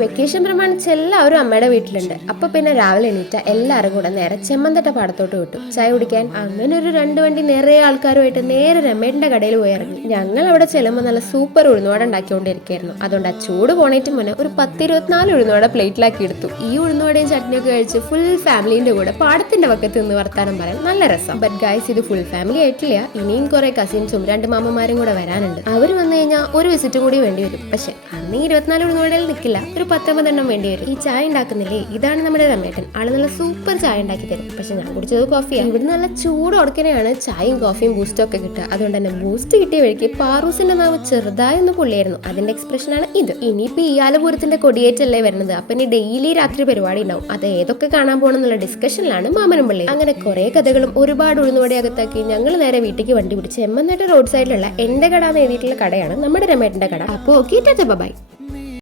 Vacation പ്രമാണിച്ച് എല്ലാവരും അമ്മയുടെ വീട്ടിലുണ്ട്. അപ്പൊ പിന്നെ രാവിലെ എണീറ്റ എല്ലാവരും കൂടെ നേരെ ചെമ്മന്തട്ട പാടത്തോട്ട് വിട്ടു ചായ കുടിക്കാൻ. അങ്ങനെ ഒരു 2 വണ്ടി നിറയെ ആൾക്കാരുമായിട്ട് നേരെ രമേട്ടന്റെ കടയിൽ പോയി ഇറങ്ങി. ഞങ്ങൾ അവിടെ ചെല്ലുമ്പോൾ നല്ല സൂപ്പർ ഉഴുന്നുവട ഉണ്ടാക്കിക്കൊണ്ടിരിക്കുകയായിരുന്നു. അതുകൊണ്ട് ആ ചൂട് പോണേറ്റ് മുന്നേ ഒരു 10-24 ഉഴുന്നുവട പ്ലേറ്റിലാക്കി എടുത്തു. ഈ ഉഴുന്നുവടയും ചട്നിയൊക്കെ കഴിച്ച് ഫുൾ ഫാമിലിന്റെ കൂടെ പാടത്തിന്റെ പക്കത്ത് നിന്ന് വർത്താനം പറയാൻ നല്ല രസം. ബട്ട് ഗൈസ്, ഇത് ഫുൾ ഫാമിലി ആയിട്ടില്ല. ഇനിയും കുറെ കസിൻസും 2 മാമന്മാരും കൂടെ വരാനുണ്ട്. അവർ വന്നു കഴിഞ്ഞാൽ ഒരു വിസിറ്റും കൂടി വേണ്ടി വരും. പക്ഷെ അന്ന് 24 ഉഴുന്നുവടയിൽ നിൽക്കില്ല, ഒരു 19 എണ്ണം വേണ്ടി വരും. ഈ ചായ ഉണ്ടാക്കുന്നില്ലേ, ഇതാണ് നമ്മുടെ രമേട്ടൻ. ആള് നല്ല സൂപ്പർ ചായ ഉണ്ടാക്കി തരും. പക്ഷെ ഞാൻ കുടിച്ചത് കോഫിയാണ്. ഇവിടെ നല്ല ചൂട് ഉടക്കനെയാണ് ചായയും കോഫിയും ബൂസ്റ്റും ഒക്കെ കിട്ടുക. അതുകൊണ്ട് തന്നെ ബൂസ്റ്റ് കിട്ടിയ വഴിക്ക് പാറൂസിന്റെ നാവ് ചെറുതായി ഒന്ന് പൊള്ളിയായിരുന്നു. അതിന്റെ എക്സ്പ്രഷനാണ് ഇത്. ഇനിയിപ്പോ ഈ ആലപൂരത്തിന്റെ കൊടിയേറ്റല്ലേ വരുന്നത്. അപ്പൊ ഇനി ഡെയിലി രാത്രി പരിപാടി ഉണ്ടാവും. അത് ഏതൊക്കെ കാണാൻ പോകണമെന്നുള്ള ഡിസ്കഷനിലാണ് മാമനും പിള്ളി. അങ്ങനെ കുറെ കഥകളും ഒരുപാട് ഉഴുന്നുവടി അകത്താക്കി ഞങ്ങൾ നേരെ വീട്ടിലേക്ക് വണ്ടി പിടിച്ച് ചെമ്മന്തട്ട റോഡ് സൈഡിലുള്ള എന്റെ കട എന്ന് എഴുതിയിട്ടുള്ള കടയാണ് നമ്മുടെ രമേട്ടന്റെ കട. അപ്പൊ ഓക്കെ, ടാറ്റാ ബൈ.